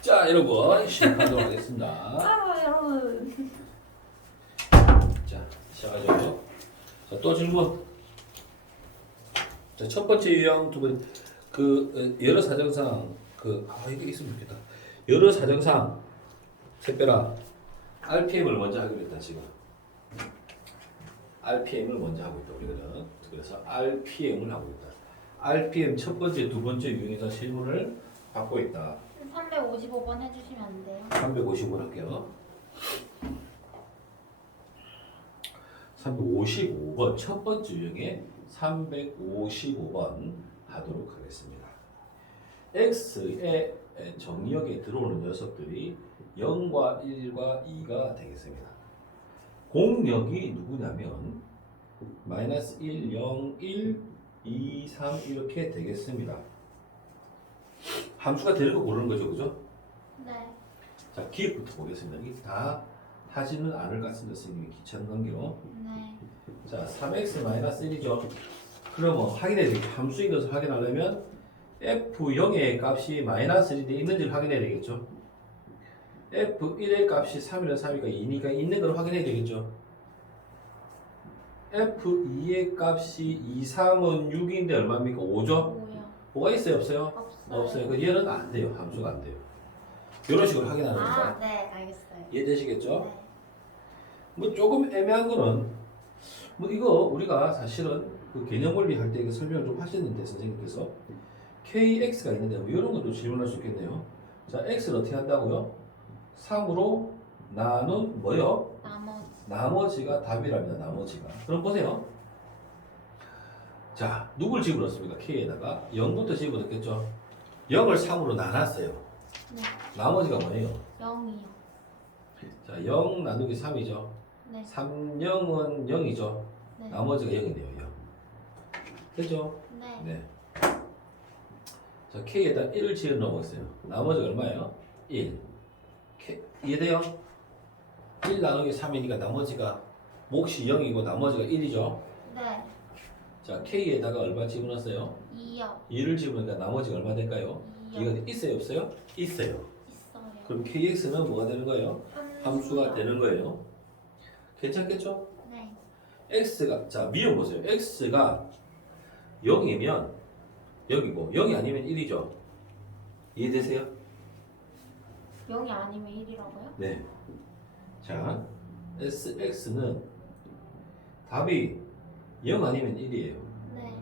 자, 여러분 시작하도록 하겠습니다. 아 여러분. 자, 시작하죠. 자, 또 질문. 자, 첫 번째 유형, 두 번째 여러 사정상 이게 있으면 좋겠다. 여러 사정상 특별한 RPM을 먼저 하기로 했다 지금. RPM을 먼저 하고 있다 우리는. 그래서 RPM을 하고 있다. RPM 첫 번째, 두 번째 유형에서 질문을 받고 있다. 355번 해주시면 안 돼요? 355번 할게요. 355번 첫 번째 유형에 355번 하도록 하겠습니다. X의 정역에 들어오는 녀석들이 0과 1과 2가 되겠습니다. 공역이 누구냐면 마이너스 1, 0, 1, 2, 3 이렇게 되겠습니다. 함수가 되는 거 고르는 거죠, 그죠? 네. 자, 기억부터 보겠습니다. 이게 다 하지는 않을 것 같습니다. 선생님이 귀찮은 관계로. 네. 자, 3x-1이죠. 그러면 확인해야 되겠죠. 함수인 것을 확인하려면 f0의 값이 -1이 돼 있는지를 확인해야 되겠죠. f1의 값이 3이면 3이니까 2니까 있는 걸 확인해야 되겠죠. f2의 값이 2, 3은 6인데 얼마입니까? 5죠? 뭐요? 뭐가 있어요? 없어요? 없어요. 없어요. 그 얘는 안 돼요. 함수가 안 돼요. 이런 식으로 확인하는 아, 겁니다. 네, 알겠어요. 이해되시겠죠? 네. 뭐 조금 애매한 거는 뭐 이거 우리가 사실은 그 개념 원리 할 때 설명을 좀 하셨는데 선생님께서 KX가 있는데 뭐 이런 것도 질문할 수 있겠네요. 자, X를 어떻게 한다고요? 3으로 나눈 뭐요? 나머지가 답이랍니다. 나머지가. 그럼 보세요. 자, 누굴 집어넣습니까? K에다가 0부터 집어넣겠죠. 0을 3으로 나눴어요. 네. 나머지가 뭐예요? 0이요. 자, 0 나누기 3이죠. 네. 3, 0은 0이죠. 네. 나머지가 0이네요. 0. 그죠? 네. 네. 자, K에다 1을 지어 넣고 있어요. 나머지가 얼마예요? 1. 이해돼요? 1 나누기 3이니까 나머지가 몫이 0이고 나머지가 1이죠. 네. 자, K에다가 얼마 집어넣었어요? 2요. 2를 집어넣으니까 나머지가 얼마 될까요? 2요. 이거 있어요? 없어요? 있어요. 있어요. 그럼 KX는 뭐가 되는 거예요? 함수가 되는 거예요. 괜찮겠죠? 네. X가, 자, 미분 보세요. X가 0이면 0이고 0이 아니면 1이죠. 이해되세요? 0이 아니면 1이라고요? 네. 자, SX는 답이 0 아니면 1이에요. 네.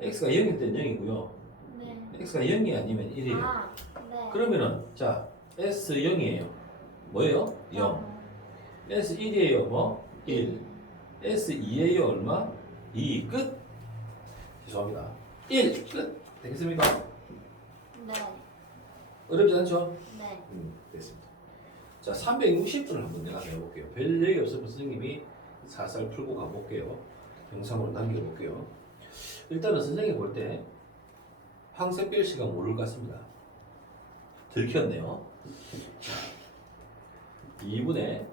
X가 0일 땐 0이고요. 네. X가 0이 아니면 1이에요. 아, 네. 그러면은 자, S0이에요. 뭐예요? 0. S1이에요. 뭐? 1. S2에요. 얼마? 2. 끝. 죄송합니다. 1. 끝. 되겠습니까? 네. 어렵지 않죠? 네. 됐습니다. 자, 360분을 한번 내가 해볼게요. 별 얘기 없으면 선생님이 살살 풀고 가볼게요. 영상으로 남겨볼게요. 일단은 선생님이 볼 때 황색별 씨가 모를 것 같습니다. 들켰네요. 2분의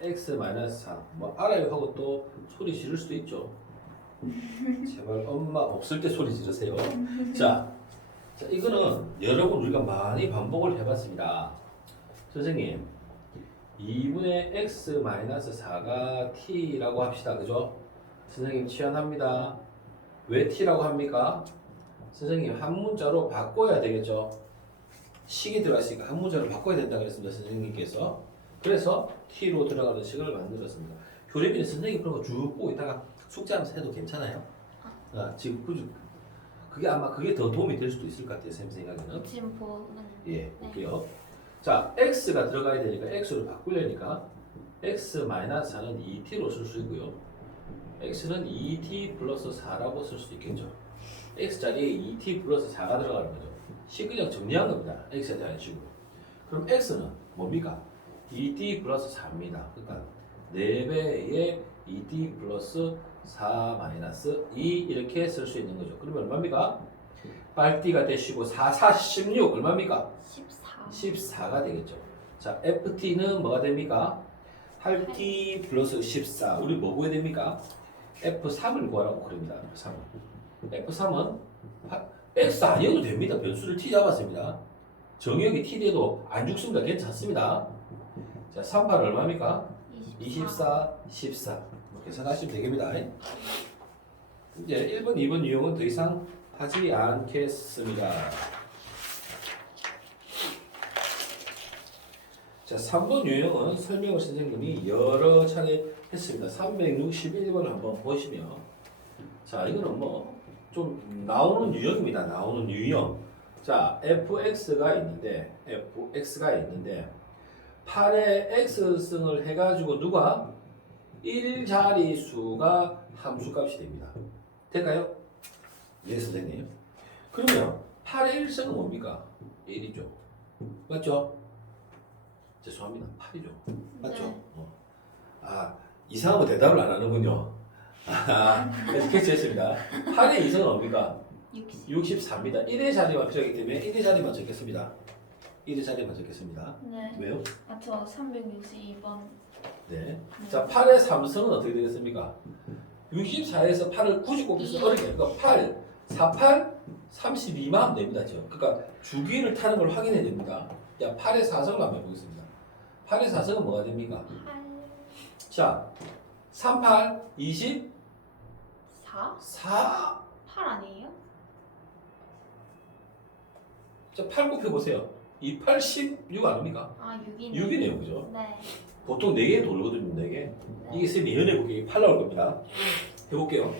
x-4 뭐 알아요 하고 또 소리 지를 수도 있죠. 제발 엄마 없을 때 소리 지르세요. 자, 이거는 여러분 우리가 많이 반복을 해봤습니다. 선생님 2분의 x-4가 t라고 합시다. 그죠? 선생님 치환합니다. 왜 t라고 합니까? 선생님 한 문자로 바꿔야 되겠죠. 식이 들어갔으니까 한 문자로 바꿔야 된다고 그랬습니다. 선생님께서. 그래서 t로 들어가는 식을 만들었습니다. 교재비는 선생님 그런 거 쭉 보고 있다가 숙제하면서 해도 괜찮아요? 지금 그게 아마 그게 더 도움이 될 수도 있을 것 같아요. 쌤 생각에는. 지금 보는. 예, 볼게요. 자, x가 들어가야 되니까 x로 바꾸려니까 x-4는 2t로 쓸 수 있고요. x는 2t 플러스 4라고 쓸 수 있겠죠. x자리에 2t 플러스 4가 들어가는 거죠. 식 그냥 정리한 겁니다. x에 대한 식으로. 그럼 x는 뭡니까? 2t 플러스 4입니다. 그러니까 4배의 2t 플러스 4 마이너스 2 이렇게 쓸 수 있는 거죠. 그러면 얼마입니까? 빨띠가 되시고 4, 4, 16 얼마입니까? 14. 14가 되겠죠. 자, FT는 뭐가 됩니까? 8T 플러스 14. 우리 뭐 구해야 됩니까? F3을 구하라고 그럽니다. F3은 X 아니어도 됩니다. 변수를 T 잡았습니다. 정역이 t 돼도 안 죽습니다. 괜찮습니다. 자, 38 얼마입니까? 24, 14. 뭐 계산하시면 되겠습니다. 이제 1번, 2번 유형은 더 이상 하지 않겠습니다. 자, 3번 유형은 설명을 선생님이 여러 차례 했습니다. 361번을 한번 보시면, 자, 이거는 뭐 좀 나오는 유형입니다. 나오는 유형. 자, fx가 있는데 8의 x승을 해가지고 누가 1자리수가 함수값이 됩니다. 될까요? 네, 선생님. 그러면 8의 1승은 뭡니까? 1이죠. 맞죠? 죄송합니다. 8이죠. 맞죠? 네. 아, 이상하면 대답을 안 하는군요. 그래서 캐치했습니다. 8의 2승은 뭡니까? 64입니다. 1의 자리만 필요하기 때문에 1의 자리만 적겠습니다. 1의 자리만 적겠습니다. 네. 왜요? 아, 저 362번. 네. 자, 8의 3승은 어떻게 되겠습니까? 64에서 8을 굳이 곱해서 어렵게. 그러니까 8, 48, 32만 하면 됩니다. 지금. 그러니까 주기를 타는 걸 확인해야 됩니다. 자, 8의 4승을 한번 해보겠습니다. 8의 4승은 뭐가 됩니까? 8, 자, 38, 20, 4? 4. 8 아니에요? 자, 8 곱해보세요. 2, 8, 16 아닙니까? 아, 6이네. 6이네요. 그죠? 네. 보통 4개 돌거든요. 4개. 이게 쌤이 연해볼게요. 8 나올 겁니다. 해볼게요.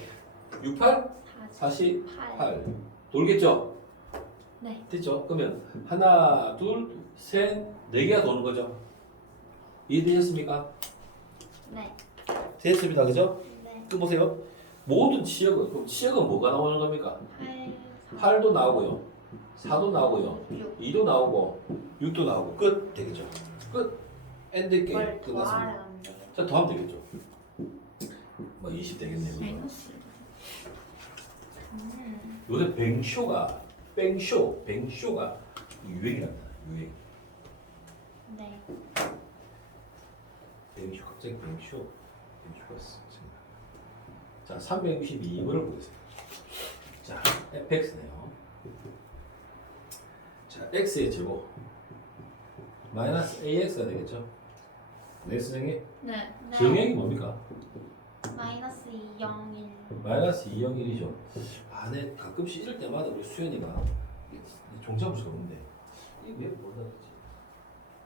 6, 8, 48. 8. 돌겠죠? 네. 됐죠? 그러면 하나, 둘, 셋, 4개가 도는 거죠? 이해되셨습니까? 네. 됐습니다. 그죠? 네. 또 보세요. 모든 치역은, 그럼 치역은 뭐가 나오는 겁니까? 8, 8도 나오고요. 4도 나오고요. 6. 2도 나오고 6도 나오고 끝 되겠죠. 끝. 엔드 게임 뭘 끝났습니다. 더하면 돼요? 자, 더하면 되겠죠. 뭐 20 되겠네요. 마이너스. 요새 뱅쇼가 유행이랍니다. 유행. 네. 뱅쇼 갑자기 뱅쇼가 생각. 자, 362번을 보겠습니다. 자, fx네요. 자, x의 제곱 마이너스 ax가 되겠죠. 네, 선생님. 네. 정액이 뭡니까? 마이너스 2, 0, 1. 마이너스 2, 0, 1이죠. 아, 네, 가끔씩 이럴 때마다 우리 수연이가 종잡을 수가 없는데 이게 왜 못하지?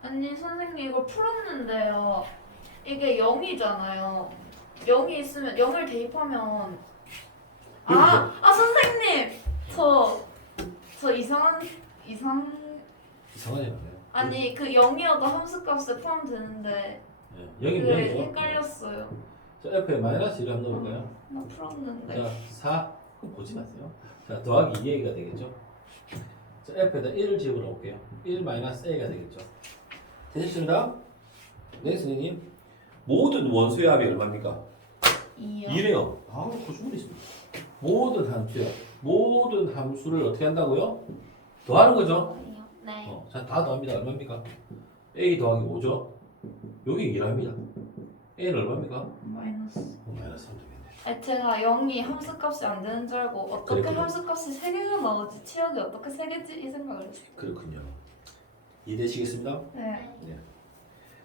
아니 선생님 이거 풀었는데요. 이게 0이잖아요. 0이 있으면 0을 대입하면 선생님 저 이상하지 않아요? 아니 그 0이어도 함수값에 포함되는데 네, 여기 그게 0이죠. 헷갈렸어요. 자, F에 마이너스 1을 한번 넣어볼까요? 나 풀었는데. 자, 4. 그럼 보지 마세요. 자, 더하기 2a가 되겠죠. 자, F에다 1을 집어넣어 볼게요. 1 마이너스 a가 되겠죠. 되셨습니다? 네, 선생님. 모든 원소의 합이 얼마입니까? 2요. 2래요. 아, 거짓말이 있습니다. 모든 함수요. 모든 함수를 어떻게 한다고요? 더하는 거죠. 네. 자, 다 더합니다. 얼마입니까? a 더하기 5죠. 여기 2랍니다. a는 얼마입니까? 마이너스. 마이너스 3 되겠네. 아니, 제가 0이 함수값이 안 되는 줄 알고 어떻게 그랬군요. 함수값이 3개가 나오지 치역이 어떻게 3개지 이 생각을 했어요. 그렇군요. 이해되시겠습니다? 네.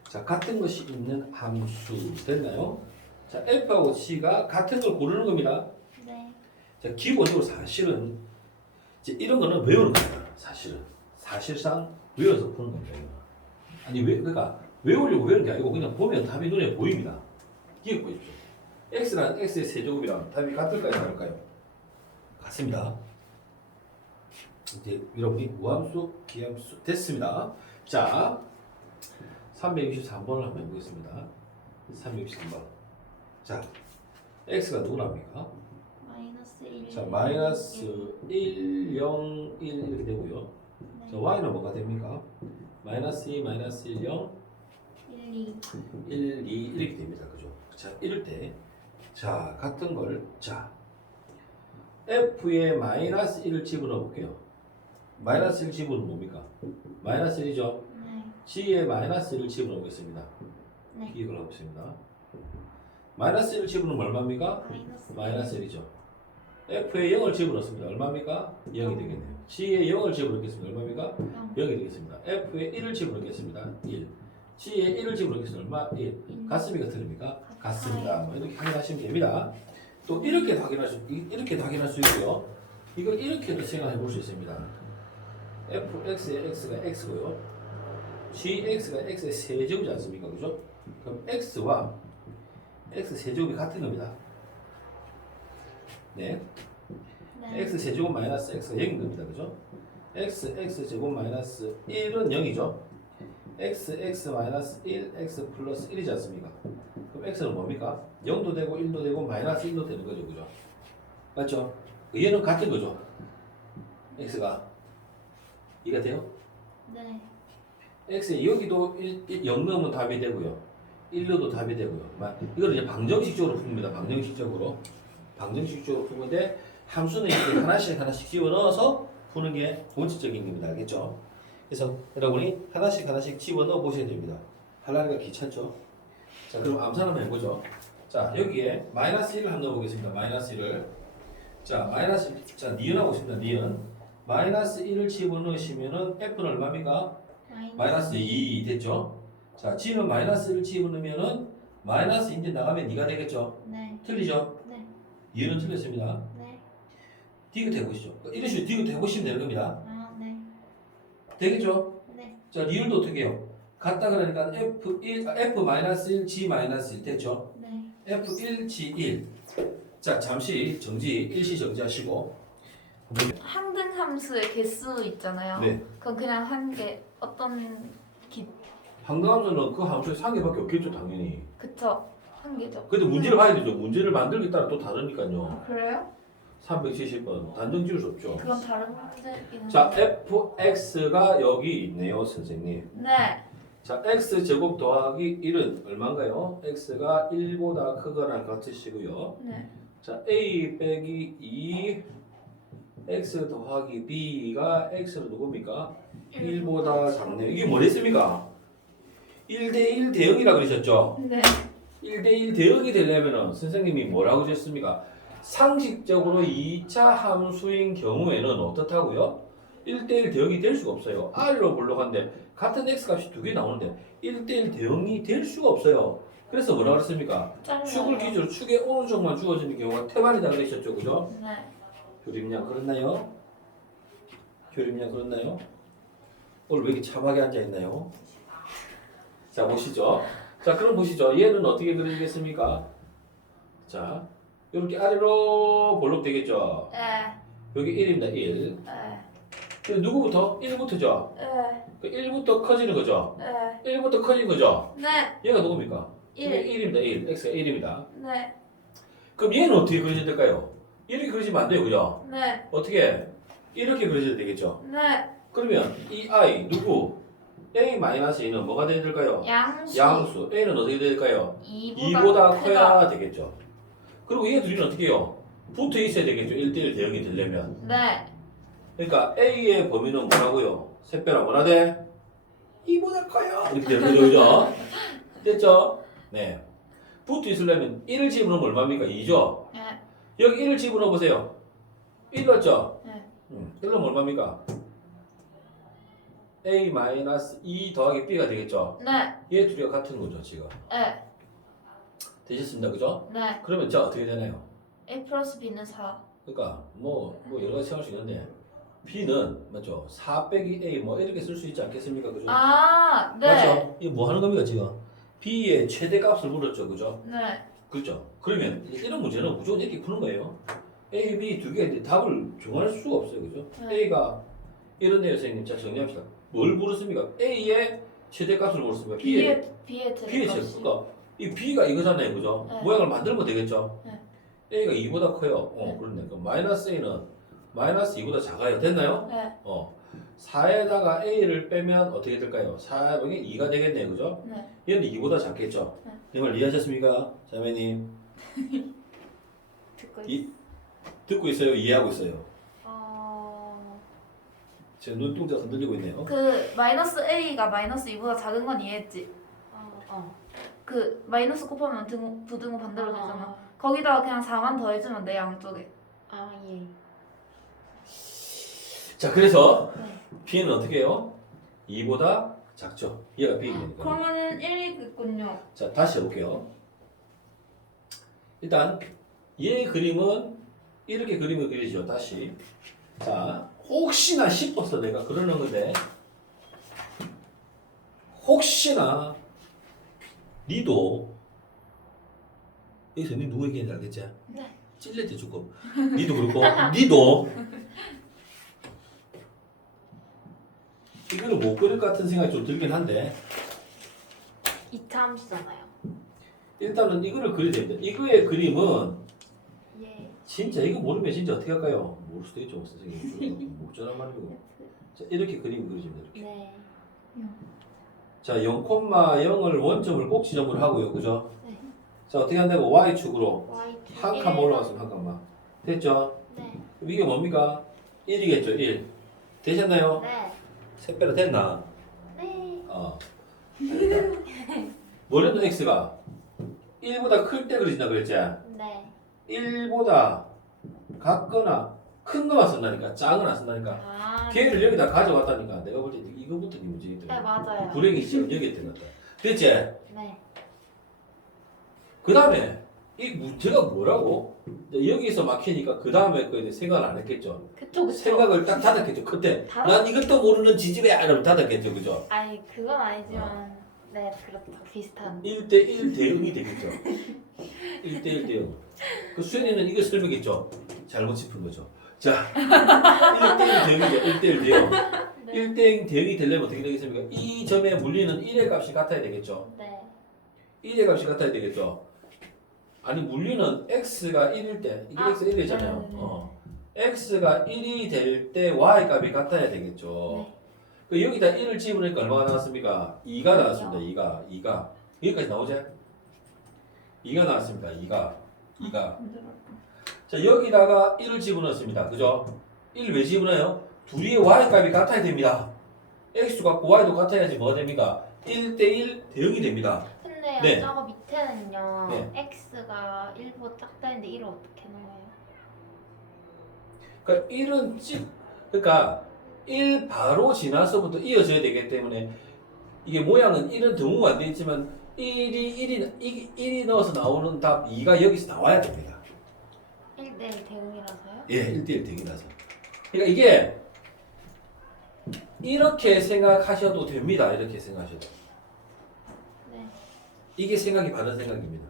자, 같은 것이 있는 함수 됐나요? 자, F하고 C가 같은 걸 고르는 겁니다. 네. 자, 기본적으로 사실은 이제 이런 거는 외우는 겁니다. 사실상 외워서 푸는 겁니다. 이거는. 아니 그러니까 외우려고 외우는 게 아니고 그냥 보면 답이 눈에 보입니다. 기억 보십시오. x랑 x의 세제곱이랑 답이 같을까요, 다를까요? 같습니다. 이제 여러분이 무함수, 기함수 됐습니다. 자, 363번을 한번 해보겠습니다. 363번. 자, x가 누구랍니까? 마이너스 1. 자, 마이너스 1, 0, 1 이렇게 되고요. 자, y는 뭐가 됩니까? 마이너스 2, 마이너스 1, 0, 1, 2. 1, 2 이렇게 됩니다. 그죠? 자, 이럴 때, 자, 같은 걸, 자, f에 마이너스 1을 집어넣어 볼게요. 마이너스 1 집어넣으면 뭡니까? 마이너스 1이죠? 네. g에 마이너스 1을 집어넣어 보겠습니다. 네. 기억을 하고 있습니다. 마이너스 1을 집어넣으면 얼마입니까? 마이너스. 마이너스 1이죠. F에 0을 집어넣습니다. 얼마입니까? 0이 되겠네요. G에 0을 집어넣겠습니다. 얼마입니까? 0 0이 되겠습니다. F에 1을 집어넣겠습니다. 1. G에 1을 집어넣겠습니다. 얼마? 1. 같습니까? 틀립니까? 같습니다. 뭐 이렇게 확인하시면 됩니다. 또 이렇게도 확인할 수 있고요. 이걸 이렇게도 생각해 볼 수 있습니다. fx의 x가 x고요. gx가 x의 세제곱이지 않습니까? 그죠? 그럼 x와 x 세제곱이 같은 겁니다. 네. 네. x 세제곱 마이너스 x가 0인 겁니다. 그죠? x 제곱 마이너스 1은 0이죠. x 마이너스 1 x 플러스 1이지 않습니까? 그럼 x는 뭡니까? 0도 되고 1도 되고 마이너스 1도 되는 거죠. 그죠? 맞죠? 얘는 같은 거죠. x가 이해가 돼요? 네. x에 여기도 0 넣으면 답이 되고요. 1 넣어도 답이 되고요. 이걸 이제 방정식적으로 풉니다. 방정식적으로 푸는데 함수는 이렇게 하나씩 집어넣어서 푸는 게 원칙적인 겁니다. 알겠죠? 그래서 여러분이 하나씩 집어넣어 보셔야 됩니다. 하려니까 귀찮죠? 자, 그럼 암산 한번 해보죠. 자, 여기에 마이너스 1을 한번 넣어보겠습니다. 마이너스 1을. 자, 니은하고 있습니다. 니은. 마이너스 1을 집어넣으시면은 F는 얼마입니까? 마이너스 2 됐죠? 자, G는 마이너스 1을 집어넣으면은 마이너스 인데 나가면 2가 되겠죠? 네. 틀리죠? 네. 니은은 틀렸습니다. 네. 디귿 해보시죠. 이런 식으로 디귿 해보시면 되는 겁니다. 아, 네. 되겠죠? 네. 자, 리을도 어떻게 해요? 같다 그러니까 F-1, G-1 됐죠? 네. F1, G1. 자, 잠시 일시 정지하시고. 항등 함수의 개수 있잖아요. 네. 그건 그냥 한 개 어떤 항등함수는 그 함수의 상계밖에 없겠죠, 당연히. 그쵸? 한 개죠. 근데 문제를 봐야 되죠. 문제를 만들기 따라 또 다르니까요. 그래요? 370번. 단정 지을 수 없죠. 그건 다른 문제이긴 자, fx가 여기 있네요, 선생님. 네. 자, x 제곱 더하기 1은 얼마인가요? x가 1보다 크거나 같으시고요. 네. 자, a 빼기 2 x 더하기 b가 x는 누굽니까? 1보다 작네요. 이게 뭐랬습니까? 1대1 대응이라 그러셨죠? 네. 1대1 대응이 되려면 선생님이 뭐라고 하셨습니까? 상식적으로 2차 함수인 경우에는 어떻다고요? 1대1 대응이 될 수가 없어요. R로 불러간데 같은 X값이 두 개 나오는데 1대1 대응이 될 수가 없어요. 그래서 뭐라 그랬습니까? 축을 기준으로 축의 오른쪽만 주어지는 경우가 태반이다 그러셨죠. 그죠? 네. 교림양 그렇나요? 교림양 그렇나요? 오늘 왜 이렇게 참하게 앉아있나요? 자, 보시죠. 자, 그럼 보시죠. 얘는 어떻게 그리겠습니까? 자, 이렇게 아래로 볼록 되겠죠? 네. 여기 1입니다. 1. 네. 그 누구부터? 1부터죠? 네. 그 1부터 커지는 거죠? 네. 1부터 커지는 거죠? 네. 얘가 누굽니까? 1. 1입니다. 1. x가 1입니다. 네. 그럼 얘는 어떻게 그려져야 될까요? 이렇게 그려지면 안 돼요. 그죠? 네. 어떻게? 이렇게 그려져야 되겠죠? 네. 그러면 이 i 누구? a-a는 뭐가 돼야 될까요? 양수. 양수. a는 어떻게 돼야 될까요? 2보다 2보다 크다. 커야 되겠죠. 그리고 얘 둘이는 어떻게 해요? 붙어 있어야 되겠죠. 1대1 대응이 되려면. 네. 그러니까 A의 범위는 뭐라고요? 셋배라 뭐라 돼? 2보다 커요. 이렇게 되는 거죠. 그죠? 됐죠? 네. 붙어 있으려면 1을 집어넣으면 얼마입니까? 2죠? 네. 여기 1을 집어넣어 보세요. 1 맞죠? 네. 1 넣으면 얼마입니까? A-2 더하기 B가 되겠죠? 네. 얘 둘이가 같은 거죠, 지금. 네. 되셨습니다. 그죠? 네. 그러면 자 어떻게 되나요? A 플러스 B는 4. 그러니까 뭐 여러 가지 생각할 수 있는데 B는 맞죠? 4 빼기 A 뭐 이렇게 쓸 수 있지 않겠습니까? 그죠? 아, 네. 맞죠? 이게 뭐 하는 겁니까 지금? B의 최대값을 물었죠, 그죠? 네. 그렇죠? 그러면 이런 문제는 무조건 이렇게 푸는 거예요. A, B 두 개인데 답을 정할 수가 없어요, 그죠? 네. A가 이런데요, 선생님. 자 정리합시다. 뭘 물었습니까? A의 최대값을 물었습니까? B의 B의 제곱값이. 최대. 그러니까 이 B가 이거잖아요, 그죠? 네. 모양을 만들면 되겠죠? 네. A가 2보다 커요. 네. 그렇네. 그럼 마이너스 A는 마이너스 2보다 작아요. 됐나요? 네. 4에다가 A를 빼면 어떻게 될까요? 4분의 2가 되겠네요. 그죠? 네. 얘는 2보다 작겠죠? 네. 이 말 이해하셨습니까? 자매님. 듣고 이- 듣고 있어요? 이해하고 있어요? 제 눈동자 흔들리고 있네요. 그 마이너스 A가 마이너스 2보다 작은 건 이해했지? 그 마이너스 곱하면 부등호 반대로 되잖아. 거기다가 그냥 4만 더해주면 돼 양쪽에. 아, 예. 자, 그래서 네. B는 어떻게 해요? 2보다 작죠. 얘가 B이니까. 그러면은 1이겠군요. 자, 다시 해볼게요. 일단 얘 그림은 이렇게 그림을 그리죠. 다시. 자, 혹시나 싶어서 내가 그러는 건데 혹시나 니도 여기서 니 누구 얘기인지 알겠지? 네. 찔렸지 조금. 니도 그렇고 니도 이거는 못 그릴 것 같은 생각이 좀 들긴 한데 2차 함수잖아요. 일단은 이거를 그려야 됩니다. 이거의 그림은 예. 진짜 이거 모르면 진짜 어떻게 할까요? 모를 수도 있죠. 선생님. 목전한 말이고. 자, 이렇게 그림 그려집니다. 이렇게. 네. 자, 0,0을 원점을 꼭 지점으로 하고요. 그죠? 네. 자, 어떻게 한다고? Y축으로 Y축 한 칸 올라갔습니다. 한 칸만. 됐죠? 네. 이게 뭡니까? 1이겠죠. 1. 되셨나요? 네. 샛별로 됐나? 네. 원래는 x가 1보다 클 때 그려진다 그랬지? 네. 1보다 같거나 큰 거만 쓴다니까. 작은 안 쓴다니까. 아. 걔를 여기다 가져왔다니까. 내가 볼 때 이거부터 네 문제겠다. 네, 맞아요. 불행이 시작 여기에 된다. 됐지? 네. 그 다음에 이 문제가 뭐라고? 여기서 막히니까 그 다음에 거에 대해 생각을 안 했겠죠. 그쵸. 생각을 딱 닫았겠죠. 그때 닫았- 난 이것도 모르는 지집애야 이러면 닫았겠죠. 그죠? 아니, 그건 아니지만 네, 그렇다. 비슷한. 1대1 대응이 되겠죠. 1대1 대응. 그 수현이는 이거 설명했죠. 잘못 짚은 거죠. 자, 1대1 대응이죠. 1대1 대응. 네. 1대1 대응이 되려면 어떻게 되겠습니까? 이 점의 물리는 1의 값이 같아야 되겠죠. 네. 1의 값이 같아야 되겠죠. 아니 물리는 x가 1일 때 이게 x가 1이잖아요. 네. x가 1이 될 때 y 값이 같아야 되겠죠. 네. 그 여기다 1을 집어넣으니까 얼마가 나왔습니까? 2가 나왔습니다. 2가 여기까지 나오죠? 2가 나왔습니다. 2가 자 여기다가 1을 집어넣습니다. 그죠? 1 왜 집어넣어요? 둘이 y 값이 같아야 됩니다. x도 같고 y도 같아야지 뭐가 됩니까? 1대1 대응이 됩니다. 근데요, 네. 저거 밑에는요, 네. x가 1보다 작다 했는데 1을 어떻게 넣어요? 그러니까 1은 그러니까 1 바로 지나서부터 이어져야 되기 때문에 이게 모양은 1은 등호가 안 되어 있지만 1이 넣어서 나오는 답 2가 여기서 나와야 됩니다. 1대1 대응이라서요? 예, 1대1 대기라서. 그러니까 이게 이렇게 생각하셔도 됩니다. 이렇게 생각하셔도. 네. 이게 생각이 바른 생각입니다.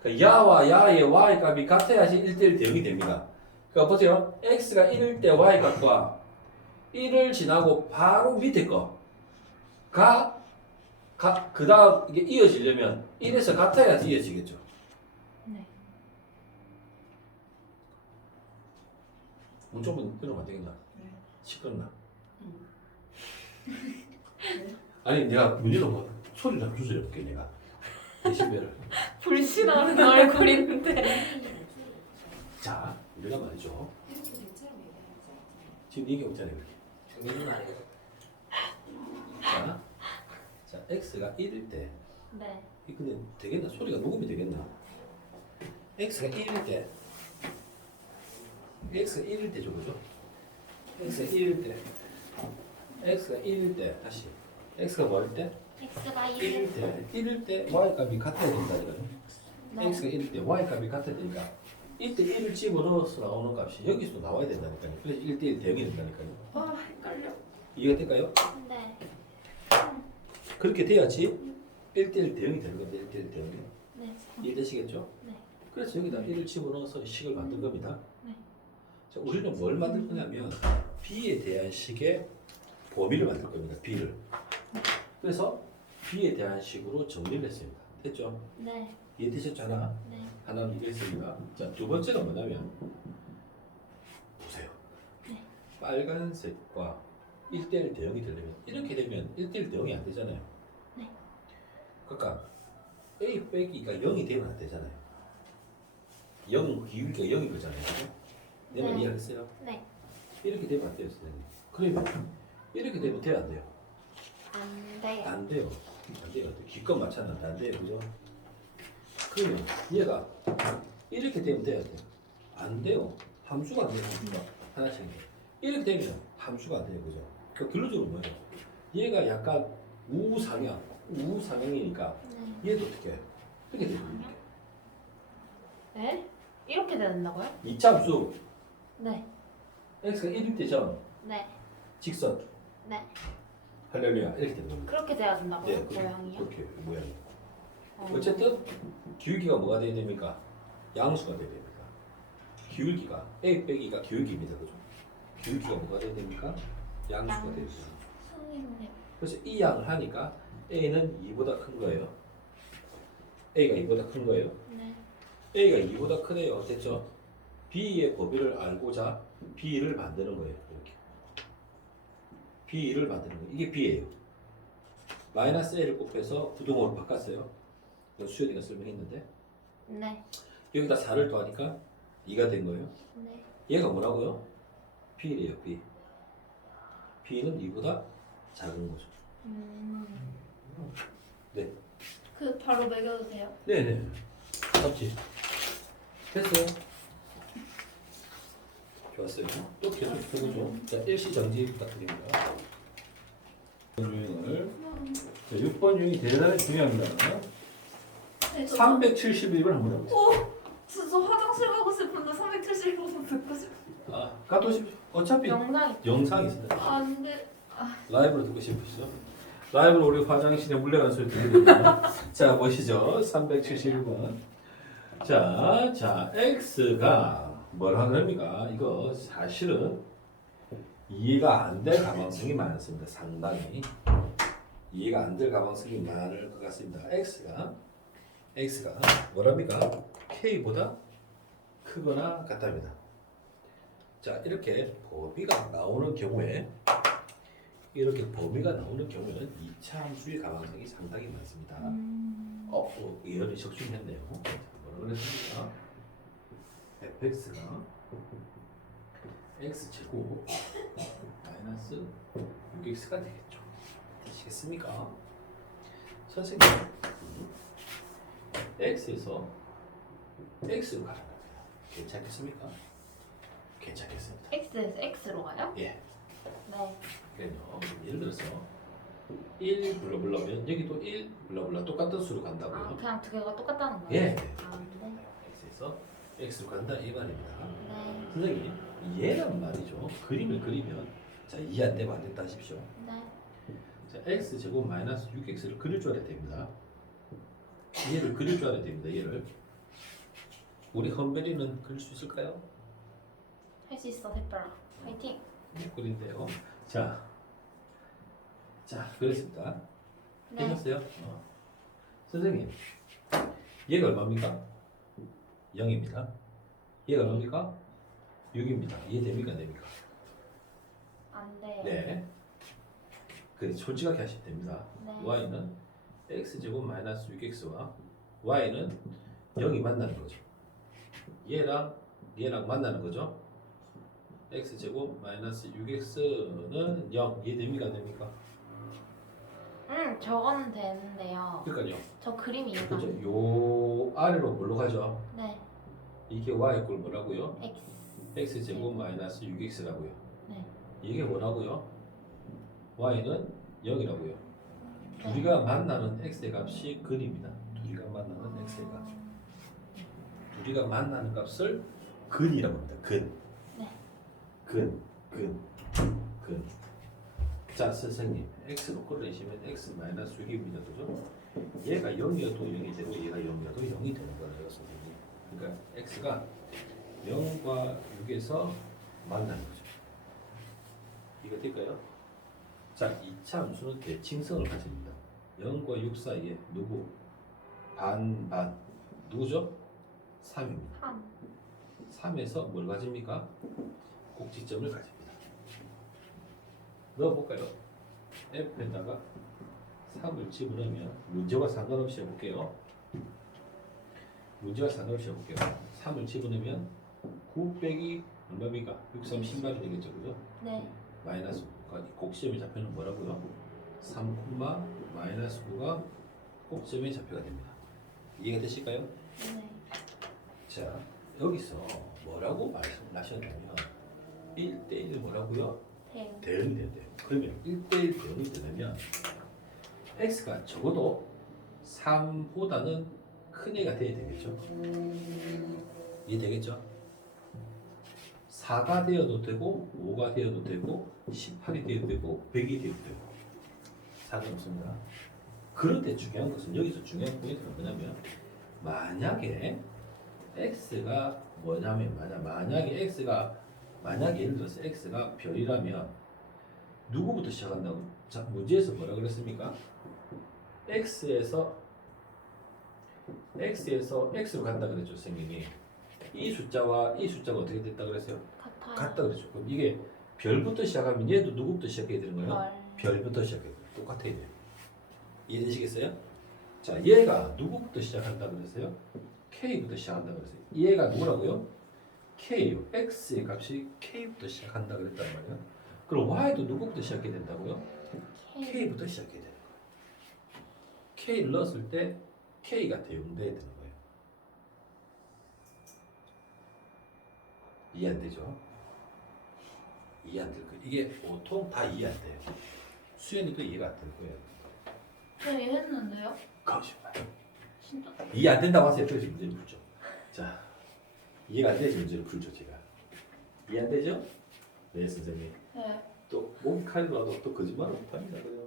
그러니까 야와 야의 y 값이 같아야지 1대1 대응이 됩니다. 그러니까 보세요. x가 1일 때 y 값과 1을 지나고 바로 밑에 거가 그 다음 이게 이어지려면 1에서 같아야지 이어지겠죠. 네. 문 좁은 끊으면 안 되겠나? 시끄럽나? 아니 내가 문 열어봐. 소리를 좀 조절해볼게 내가. 데시벨을. 불신하는 얼굴인데. 자, 우리가 말이죠. 지금 얘기 없잖아요. 그렇게. 자, x가 1일 때. 네. 이 근데 되겠나? 소리가 녹음이 되겠나? x가 1일 때. x가 1일 때죠, 그죠? x가 1일 때. x가 1일 때. 다시. x가 뭐일 때? x가 1일 1일 때. 1일 때 y 값이 같아야 된다 이거는. 네. x가 1일 때 y 값이 같아야 되니까 이때 1을 집어넣어서 나오는 값이 여기서 나와야 된다니까요. 그래서 1대1 대응이 된다니까요. 아 헷갈려. 이해가 될까요? 네. 그렇게 돼야지 1대1 대응이 되는 건데 1대1 대응이. 네. 이해되시겠죠? 네. 그래서 여기다 1을 집어넣어서 식을 만든 겁니다. 네. 자, 우리는 뭘 만들 거냐면 b에 대한 식의 범위를 만들 겁니다. b를. 그래서 b에 대한 식으로 정리를 했습니다. 됐죠? 네. 이해되셨잖아? 네. 하나는 이랬습니다. 자, 두 번째는 뭐냐면 보세요. 네. 빨간색과 1대1 대응이 되려면 이렇게 되면 1대1 대응이 안 되잖아요. 네. 그러니까 A 빼기가 0이 되면 안 되잖아요. 0 기울기가 0인 거잖아요. 그죠? 내 말 네. 이해하겠어요? 네. 이렇게 되면 안 돼요, 선생님. 그러면 이렇게 되면 돼요, 안 돼요? 안 돼요. 안 돼요. 안 돼요. 기껏 맞췄는데 안 돼요, 그죠? 그러면 얘가 이렇게 되면 돼야 돼요. 안 돼요. 함수가 안 돼요. 함수가 하나씩 이렇게 되면 함수가 안 돼요, 그죠? 그 결론적으로 뭐예요? 얘가 약간 우상향이니까 네. 얘도 어떻게 해? 이렇게 되죠. 네? 이렇게 된다고요? 2차 함수 네. x가 1일 때죠. 네. 직선 네. 할렐루야 이렇게 되는 겁니다. 그렇게 돼야 된다고요? 네, 모양이요? 그렇게 모양이. 어. 어쨌든 기울기가 뭐가 돼야 됩니까? 양수가 돼야 됩니다. 기울기가 a 빼기가 기울기입니다, 그죠? 기울기가 뭐가 돼야 됩니까? 양수가 돼야 됩니다. 선생님. 그래서 이 양을 하니까 a는 2보다 큰 거예요. a가 2보다 큰 거예요. 네. a가 2보다 크네요. 됐죠? b의 범위를 알고자 b를 만드는 거예요. 이렇게 b를 만드는 거예요. 이게 b예요. 마이너스 a를 곱해서 부동호로 바꿨어요. 이건 수연이가 설명했는데 네. 여기다 4를 더하니까 2가 된 거예요. 네. 얘가 뭐라고요? b래요. b. b는 2보다 작은 거죠. 네. 그 바로 매겨도 돼요? 네네. 맞지? 됐어요. 좋았어요. 또 계속 해보죠. 자, 일시정지 부탁드립니다. 6번 유형을. 자, 6번 유형이 대단히 중요합니다. 네, 저 371번 한번 해보세요. 오! 진짜 화장실 가고 싶은데 370번 듣고 싶어. 아, 가도십시오. 어차피 영상이 영상이 있습니다. 안 돼. 라이브로 듣고 싶으시죠? 라이브로 우리 화장실에 물려가는 소리 들리거든요. 자, 보시죠. 371번. 자, x가 뭐라 그럽니까? 이거 사실은 이해가 안 될 가망성이 많습니다. 상당히. 이해가 안 될 가망성이 많을 것 같습니다. x가 뭐랍니까? k보다 크거나 같답니다. 자, 이렇게 범위가 나오는 경우에 이렇게 경우는 2차 함수의 가망성이 상당히 많습니다. 예언이 적중했네요. 뭐라 그랬습니까? fx가 x제곱 마이너스 6x가 되겠죠. 되시겠습니까? 선생님, x에서 x로 가는 겁니다. 괜찮겠습니까? 괜찮겠습니다. X에서 X로 가요? 예. 네. 그래요. 예를 들어서 1 블러블러면 여기도 1 블러블러 똑같은 수로 간다고요. 아, 그냥 두 개가 똑같다는 거예요? 예. 아, 네. x에서 x로 간다 이 말입니다. 네. 선생님, 얘란 말이죠. 그림을 그리면 자, 이해 안 되면 안 된다 하십시오. 네. 자, x 제곱 마이너스 6x를 그릴 줄 알아야 됩니다. 얘를 그릴 줄 알아야 됩니다. 얘를. 우리 헌베리는 그릴 수 있을까요? 할 수 있어, 새별아. 파이팅! 못 그린대요. 자, 그랬습니다. 네. 되셨어요? 선생님, 얘가 얼마입니까? 0입니다. 얘가 얼마입니까? 6입니다. 이해됩니까? 안 됩니까? 안 돼요. 네. 그 솔직하게 하시면 됩니다. 네. y는 x제곱 마이너스 6x와 y는 0이 만나는 거죠. 얘랑 만나는 거죠. x제곱 마이너스 6x는 0. 이해됩니까? 안 됩니까? 저거는 되는데요. 그러니까요. 저 그림이 이해가 그죠? 안 요 아래로 뭘로 가죠? 네. 이게 y 꼴 뭐라고요? X. x제곱 마이너스 6x라고요. 네. 이게 뭐라고요? y는 0이라고요. 네. 둘이가 만나는 x의 값이 근입니다. 둘이가 만나는 x의 값. 둘이가 만나는 값을 근이라고 합니다. 근. 네. 근. 자, 선생님, x로 끌어내시면 x 마이너스 6입니다. 그죠? 얘가 0이어도 0이 되고 얘가 0이어도 0이 되는 거예요, 선생님. 그러니까 x가 0과 6에서 만나는 거죠. 이거 될까요? 자, 2차 함수는 대칭성을 가집니다. 0과 6 사이에 누구? 반. 누구죠? 3입니다. 한. 3에서 뭘 가집니까? 꼭지점을 가집니다. 넣어볼까요? F에다가 3을 집어넣으면 문제와 상관없이 해볼게요. 3을 집어넣으면 9 빼기 얼마입니까? 6, 3, 10만이 되겠죠, 그죠? 네. 마이너스 9가 꼭지점의 좌표는 뭐라고요? 3, 마이너스 9가 꼭지점의 좌표가 됩니다. 이해가 되실까요? 네. 자, 여기서 뭐라고 말씀하셨냐면 1대1 뭐라고요? 대응. 대응이 된대요. 그러면 1대1 대응이 되려면 x가 적어도 3보다는 큰 애가 돼야 되겠죠? 이해되겠죠? 4가 되어도 되고 5가 되어도 되고 18이 되어도 되고 100이 되어도 되고 상관없습니다. 그런데 중요한 것은 여기서 중요한 포인트는 뭐냐면 만약에 x가 뭐냐면 만약에 예를 들어서 x가 별이라면 누구부터 시작한다고? 자, 문제에서 뭐라 그랬습니까? x에서 x로 간다 그랬죠, 선생님이. 이 숫자와 이 숫자가 어떻게 됐다 그랬어요? 같아요. 같다 그랬죠. 그럼 이게 별부터 시작하면 얘도 누구부터 시작해야 되는 거예요? 별. 별부터 시작해야 돼요. 똑같아야 돼요. 이해되시겠어요? 자, 얘가 누구부터 시작한다 그랬어요? K부터 시작한다 그랬어요. 얘가 누구라고요? K요. X의 값이 K부터 시작한다 그랬단 말이에요. 그럼 Y도 누구부터 시작해야 된다고요? K. K부터 시작해야 되는 거예요. K를 넣었을 때 K가 대응돼야 되는 거예요. 이해 안 되죠? 이해 안 될 거예요. 이게 보통 다 이해 안 돼요. 수연이도 이해가 안 될 거예요. 저 이해했는데요? 거짓말. 진짜? 이해 안 된다고 하세요. 그래서 문제를 풀죠. 자, 이해가 안 되지 문제를 풀죠 제가. 이해 안 되죠? 네 선생님. 네. 또 목이 칼이 들어도 또 거짓말을 못합니다. 그래요.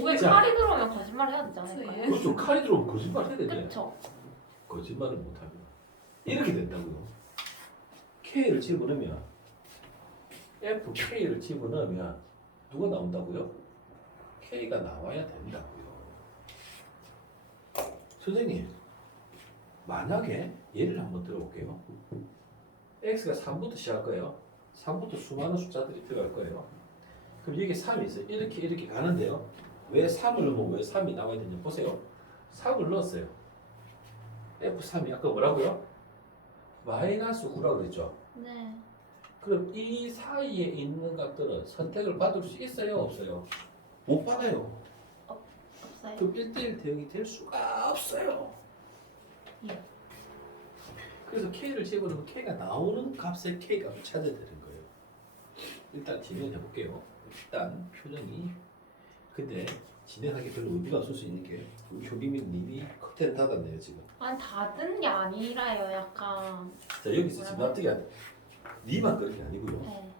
목에 자. 칼이 들어오면 거짓말 해야 되지 않을까요? 그렇죠. 칼이 들어오면 거짓말 해야 되네. 그쵸? 거짓말을 못합니다. 이렇게 된다고요. K를 집어넣으면 FK를 집어넣으면 누가 나온다고요? K가 나와야 된다고요. 선생님, 만약에 예를 한번 들어볼게요. X가 3부터 시작할 거예요. 3부터 수많은 숫자들이 들어갈 거예요. 그럼 여기 3이 있어요. 이렇게 가는데요. 왜 3을 넣으면 왜 3이 나와야 되냐 보세요. 3을 넣었어요. F3이 아까 뭐라고요? 마이너스 9라고 그랬죠. 네. 그럼 이 사이에 있는 것들은 선택을 받을 수 있어요? 없어요? 못 받아요. 없어요. 그럼 1대1 대응이 될 수가 없어요. 예. 그래서 K를 집어넣으면 K가 나오는 값의 K 값을 찾아야 되는 거예요. 일단 진행해 볼게요. 일단 표정이 근데 진행하기 별로 의미가 없을 수 있는 게 우리 효림이 님이 커튼 닫았네요 지금. 아니 닫은 게 아니라요. 약간. 자 여기서 지금 어떻게 하냐? 니만 그런 게 아니고요. 네.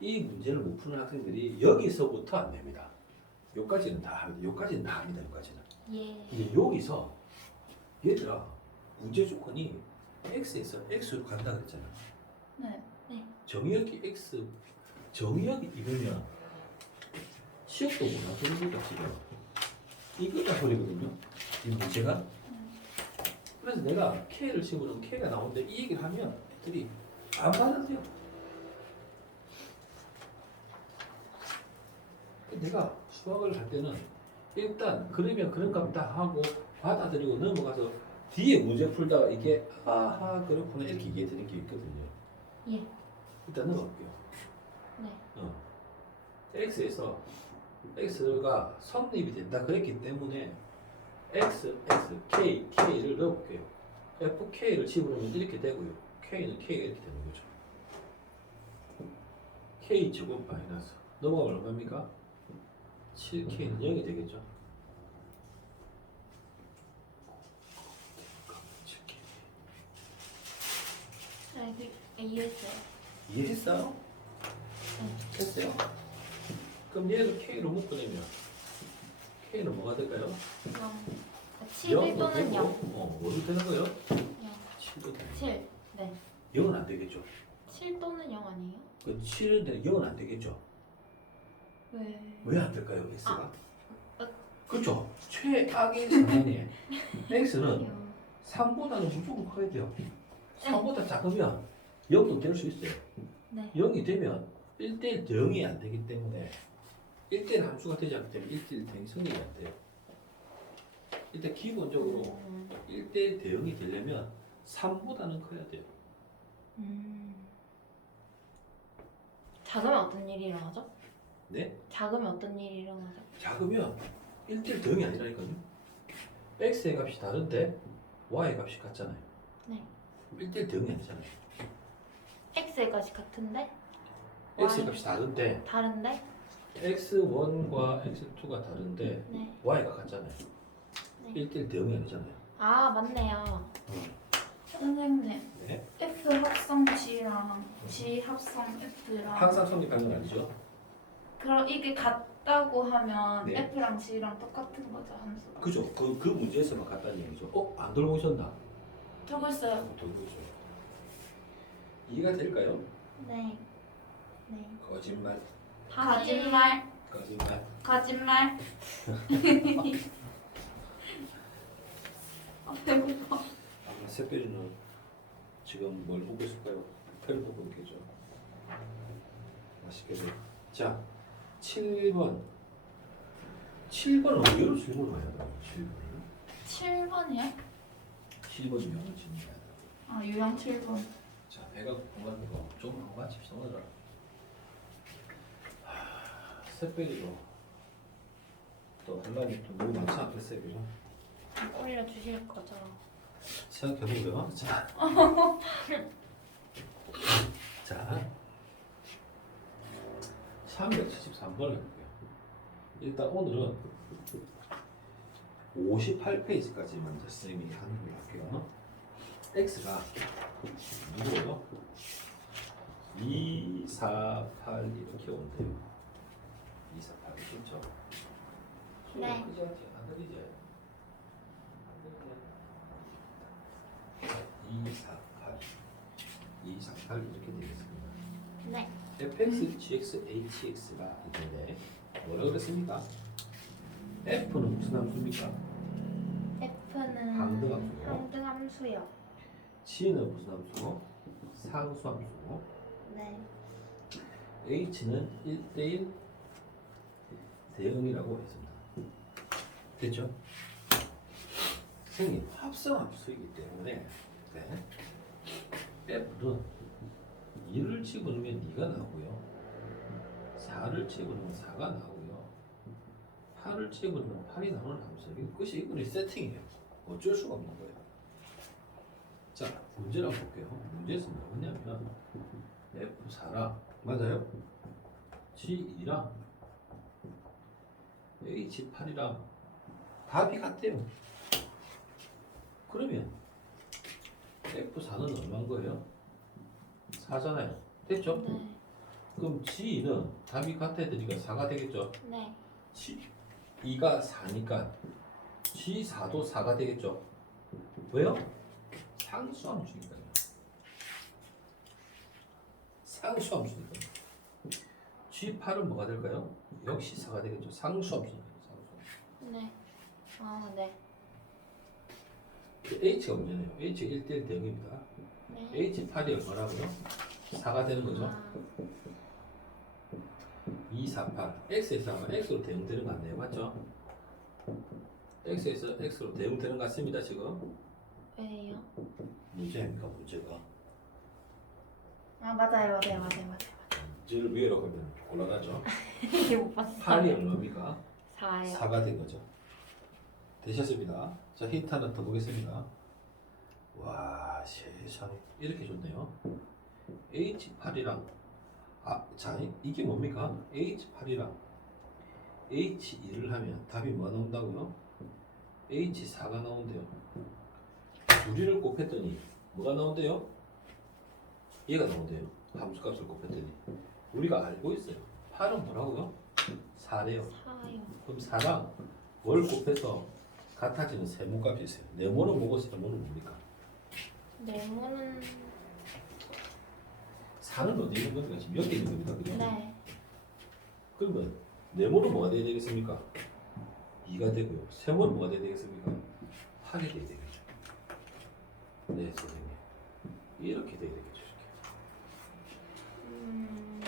이 문제를 못 푸는 학생들이 여기서부터 안 됩니다. 요까지는 다 합니다. 요까지는 다 합니다. 요까지는. 예. 근데 여기서 얘들아 문제 조건이 x에서 x로 간다 그랬잖아. 네. 정의역이 x 정의역이 이러면 시역도 못 나서는 거다 지금. 이거가 소리거든요. 이 문제가. 그래서 내가 k를 집어넣으면 k가 나오는데 이 얘기를 하면 애들이 안 받아들여. 내가 수학을 할 때는 일단 그러면 그런 값 다 하고 받아들이고 넘어가서 뒤에 문제 풀다가 이게 아하 그렇구나 이렇게 얘기해 드릴 게 있거든요. 예. 일단 넘어갈게요. 네. x에서 x가 성립이 된다 그랬기 때문에 k를 넣어볼게요. fk를 집어넣으면 이렇게 되고요. k는 k가 이렇게 되는 거죠. k 제곱 마이너스 넘어가면 얼마입니까? 7k는 0이 되겠죠. 7k. 네. 이해했어요. 이해했어요? 했어요? 그럼 얘를 k로 묶어내면 k는 뭐가 될까요? 7 또는 되고, 0. 뭐도 되는 거예요? 0. 7도 되는 7. 네. 0은 안 되겠죠. 7 또는 0 아니에요? 그 7은 되는 0은 안 되겠죠. 왜? 왜 안 될까요, x가? 아. 그렇죠. 최악인 상황에 x는 0. 3보다는 무조건 커야 돼요. 3보다 작으면 0도 될 수 있어요. 네. 0이 되면 1대1 대응이 안 되기 때문에 1대1 함수가 되지 않기 때문에 1대1 대응이 성립이 안 돼요. 일단 기본적으로 1대1 대응이 되려면 3보다는 커야 돼요. 작으면 어떤 일이 일어나죠? 네? 작으면 어떤 일이 일어나죠? 작으면 1대1 대응이 아니라니까요. x의 값이 다른데 y의 값이 같잖아요. 네. 1대1 대응이 아니잖아요. x의 값이 같은데? x 값이 다른데 다른데? x1과 x2가 다른데 네. y가 같잖아요. 네. 1대1 대응이 아니잖아요. 아 맞네요. 선생님 네. F 합성 G랑 G 합성 F랑 항상 성립하는 건 아니죠. 그럼 이게 같다고 하면 네. F랑 G랑 똑같은 거죠 함수가? 그죠? 그 문제에서만 같다는 얘기죠. 안 돌고 오셨나? 들고 있어요. 돌고 있어요. 이해가 될까요? 네. 네. 거짓말. 거짓말. 거짓말. 거짓말. 아 배고파. 아마 샛별이는 지금 뭘 보고 있을까요? 배를 보고 있겠죠. 맛있겠죠. 자, 7번. 7번은 어디로 질문을 해야 돼요? 7번을. 7번이요? 7번 유형을 질문해야 돼요. 아 유형 7번. 자, 배가 고픈 거 좀 하고 맞춥시다 오늘은. 샛별이로 또 한라니 또 너무 많지 않겠어요, 그죠? 올려주실 거죠? 생각해보고요. 자, 자, 373번을 해볼게요. 일단 오늘은 58페이지까지 먼저 선생님이 하는 걸 할게요. x가 누구예요? 2, 4, 8 이렇게 온대요. 2, 4, 8 그렇죠? 네. 그지 않지? 안 들리지? 2, 4, 8 2, 4, 8 이렇게 되겠습니다. 네. fx, gx, hx가 있는데 뭐라 그랬습니까? f는 무슨 함수입니까? F는 항등함수고. 항등함수요. g는 무슨 함수고? 상수함수고. 네. h는 1대1 대응이라고 했습니다. 됐죠? 선생님, 합성함수이기 때문에 네. f는 2를 집어넣으면 2가 나오고요. 4를 집어넣으면 4가 나오고요. 8을 집어넣으면 8이 나오는 함수예요. 그것이 이분의 세팅이에요. 어쩔 수가 없는 거예요. 자, 문제를 한번 볼게요. 문제에서 뭐냐면 F4랑 맞아요? G2랑 H8이랑 답이 같대요. 그러면 F4는 얼마인 거예요? 4잖아요. 됐죠? 네. 그럼 G2는 답이 같아야 되니까 4가 되겠죠? 네. G2가 4니까 G4도 4가 되겠죠? 왜요? 상수함수니까요. 상수함수니까요. G8은 뭐가 될까요? 역시 4가 되겠죠? 상수함수니까요. 상수함수. 네. 아 네. H가 문제네요. H가 1대1 대응입니다. 네. H8이 얼마라고요? 4가 되는 거죠? 아, 2, 4, 8. X에서 하면 X로 대응되는 거 아니에요? 맞죠? X에서 X로 대응되는 것 같습니다. 지금 왜요? 문제입니까? 문제가. 아 맞아요. 문제를 위에로 가면 곤란하죠? 이게 못 봤어요. 8이 얼마입니까? 4요. 4가 된 거죠. 되셨습니다. 자, 힌트 하나 더 보겠습니다. 와, 세상에. 이렇게 좋네요. H8이랑 자, 이게 뭡니까? H8이랑 H2를 하면 답이 뭐 나온다고요? H4가 나온대요. 둘이를 곱했더니 뭐가 나온대요? 얘가 나온대요. 함수값을 곱했더니 우리가 알고 있어요. 8은 뭐라고요? 4래요. 4요. 그럼 4랑 뭘 곱해서 같아지는 세모값이 있어요. 네모는 뭐고 세모는 뭡니까? 네모는 4는 어디 있는 겁니까? 지금 여기 있는 겁니다. 그죠? 네. 그러면 네모는 뭐가 돼야 되겠습니까? 2가 되고요. 세모는 뭐가 돼야 되겠습니까? 8이 돼야 되겠죠. 네, 선생님. 이렇게 돼야 되겠죠. 음...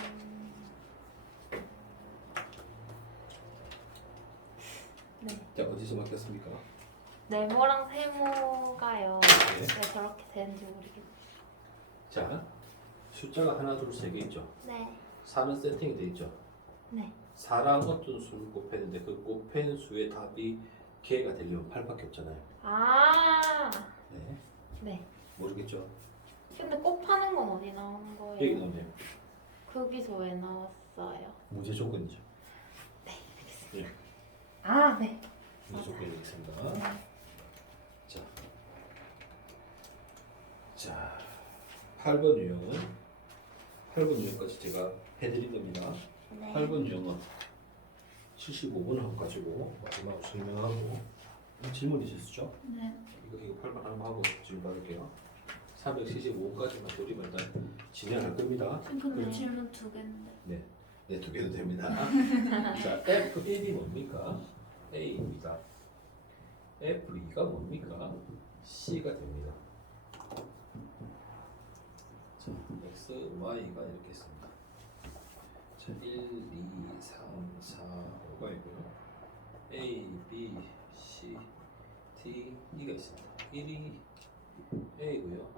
네. 자, 어디서 맡겼습니까? 네모랑 세모가요. 네. 왜 저렇게 되는지 모르겠어요. 자, 숫자가 하나, 둘, 세 개 있죠. 네. 4는 세팅이 돼 있죠. 네. 4랑 어떤 수를 곱했는데 그 곱한 수의 답이 개가 되려면 8밖에 없잖아요. 아. 네. 네. 모르겠죠? 근데 곱하는 건 어디 나오는 여기 거예요? 나오네요. 거기서 왜 나왔어요? 문제 조건이죠. 예, 아, 네. 문제 조건이 있습니다. 자, 자, 8번 유형은 8번 유형까지 제가 해드린 겁니다. 네. 8번 유형은 75번을 한번 가지고 마지막으로 설명하고 질문 있으시죠? 네. 이거 8번 한번 하고 질문 받을게요. 375까지만 조립을 일단 진행할 겁니다. 근데 네. 질문 2개인데. 네, 네, 두 개도 됩니다. 자, F1이 뭡니까? A입니다. F2가 뭡니까? C가 됩니다. 자, X, Y가 이렇게 있습니다. 자, 1, 2, 3, 4, 5가 있고요. A, B, C, D, E가 있습니다. 1이 A고요.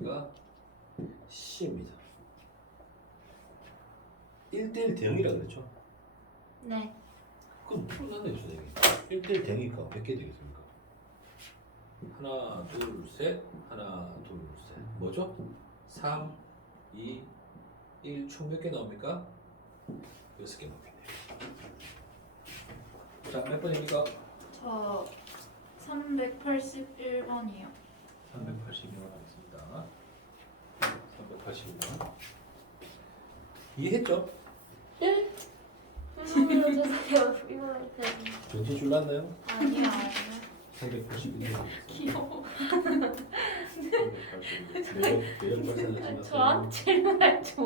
2가 C입니다. 1대1 대응이라 그랬죠? 네. 그럼 풀어놨네요, 선생님. 1대1 대응이니까 몇 개 되겠습니까? 하나, 둘, 셋. 하나, 둘, 셋. 뭐죠? 3, 2, 1. 총 몇 개 나옵니까? 6개 나오겠네요. 자, 몇 번입니까? 저 381번이요. 382번 하겠습니다. 382번. 이해했죠? 네. 이걸로 주세요. 이걸로 주세요. 정신 줄났나요? 아니요. 382번. 귀여워. 382번. 매력 발산을 지났어요. 저한테 질문할 줄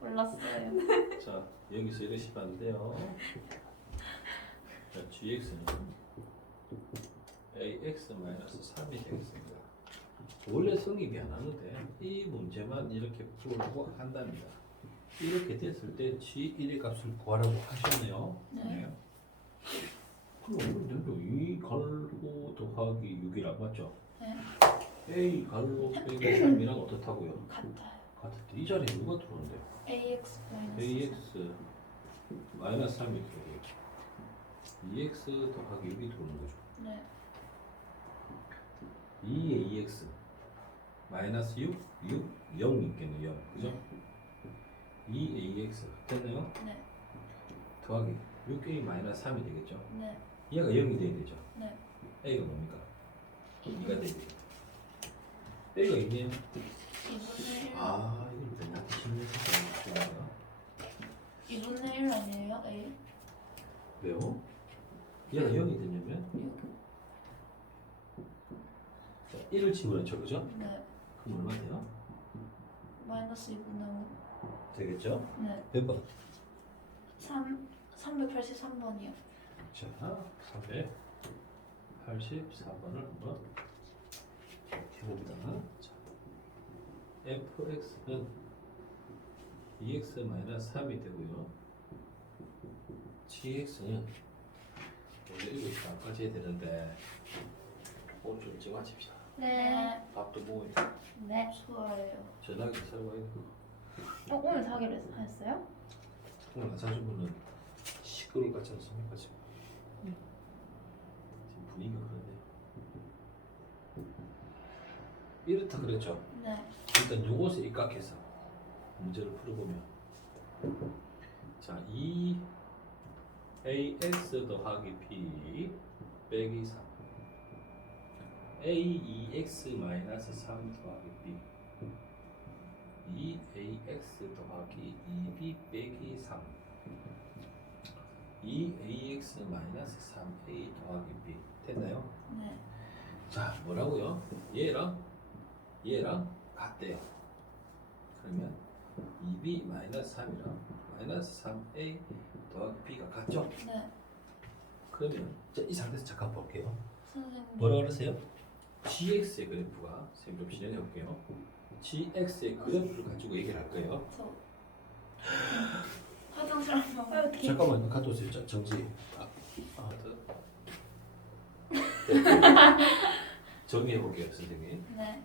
몰랐어요. 자, 여기서 이러시면 안 돼요. 자, gx는 ax-3이 되겠습니다. 원래 성립이 안 하는데 이 문제만 이렇게 풀고 한답니다. 이렇게 됐을 때 g1의 값을 구하라고 하셨네요. 네. 그럼 이 갈고 더하기 6이라고 맞죠? 네. a 갈로 빼기 3이랑 어떻다고요? 같아요. 같을 때 이 자리에 누가 들어오는데요? AX 마이너스. ax 마이너스 3이 들어오고요. 2x 더하기 6이 들어오는 거죠. 네. 2의 2x 마이너스 6, 0 있겠네요. 0. 그죠? 2의 2x 됐나요? 네. 더하기 6a 마이너스 3이 되겠죠? 네. 얘가 0이 돼야 되죠? 네. a가 뭡니까? 2가 돼야 되죠. a가 있네요. 2분의 1. 아, 이걸 맨날 심리해서 2분의 1 아니에요? A? 왜요? 얘가 0이 되려면 1을 집어넣죠, 그죠? 네. 그럼 얼마 돼요? 마이너스 2분의 5. 되겠죠? 네. 몇 번? 383번이요. 자, 384번을 한번 해봅니다. 자, fx는 2x-3이 되고요. gx는 원래 이거 시간까지 해야 되는데 오늘 좀 찍어칩시다. 네. 밥도 먹어야 돼. 네. 좋아요. 전화기도 사고 해야 되고. 오늘 사기로 했어요? 오늘 안 사준 분은 시끄러울 것 같지 않습니까 지금? 지금 분위기가 그런데 이렇다 그랬죠? 네. 일단 요것에 입각해서 문제를 풀어보면 자 2ax 더하기 b 빼기 3 a2x 마이너스 3 더하기 b 2ax 더하기 2b 빼기 3 2ax 마이너스 3a 더하기 b 됐나요? 네. 자 뭐라고요? 얘랑 같대요. 그러면 2b 마이너스 3이랑 마이너스 3a 더하기 b가 같죠? 네. 그러면 자, 이 상태에서 잠깐 볼게요. 선생님. 뭐라 그러세요? gx의 그래프가 선생님 좀 진행해 볼게요. gx의 그래프를 가지고 얘기를 할 거예요. 저 화장실 한번. 잠깐만 갔다 오세요. 자, 정지. 정리해 볼게요, 선생님. 네.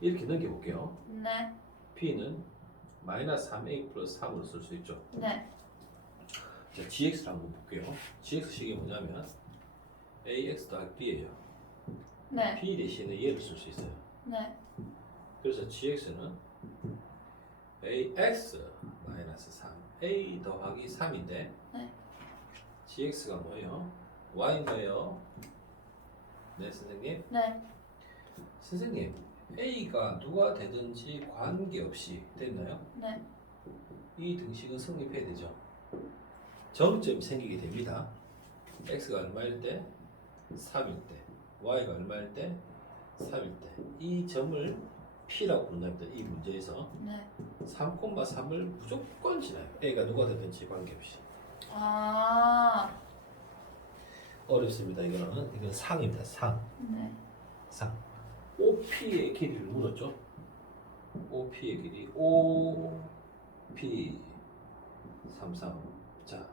이렇게 넘겨 볼게요. 네. p는 마이너스 3a 플러스 3으로 쓸 수 있죠. 네. 자, gx를 한번 볼게요. gx식이 뭐냐면 ax 더하기 b예요. 네. b 대신에 얘를 쓸 수 있어요. 네. 그래서 gx는 ax 마이너스 3 a 더하기 3인데 네. gx가 뭐예요? y인가요? 네 선생님. 네. 선생님 a가 누가 되든지 관계없이 됐나요? 네. 이 등식은 성립해야 되죠. 정점이 생기게 됩니다. x가 얼마일 때? 3일 때. y가 얼마일 때? 3일 때. 이 점을 p라고 부른답니다. 이 문제에서 네. 3,3을 무조건 지나요. a가 누가 되든지 관계없이. 아. 어렵습니다. 이거는 상입니다. 상. 네. 상. OP의 길이를 물었죠. OP의 길이 OP 33. 자,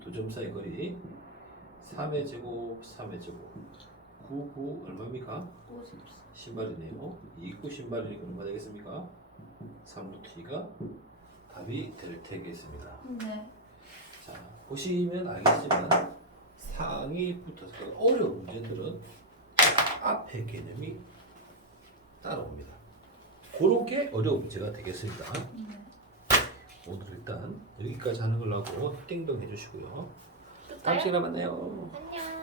두 점 사이 거리 3의 제곱, 3의 제곱. 99 얼마입니까? 54. 신발이네요. 29 신발이니까 얼마 되겠습니까? 3루트가 답이 될 테겠습니다. 네. 자, 보시면 알겠지만 상이 붙어서 어려운 문제들은 앞에 개념이 따라옵니다. 그렇게 어려운 문제가 되겠습니다. 네. 오늘 일단 여기까지 하는 걸로 하고 띵동 해주시고요. 다음 시간에 만나요. 안녕.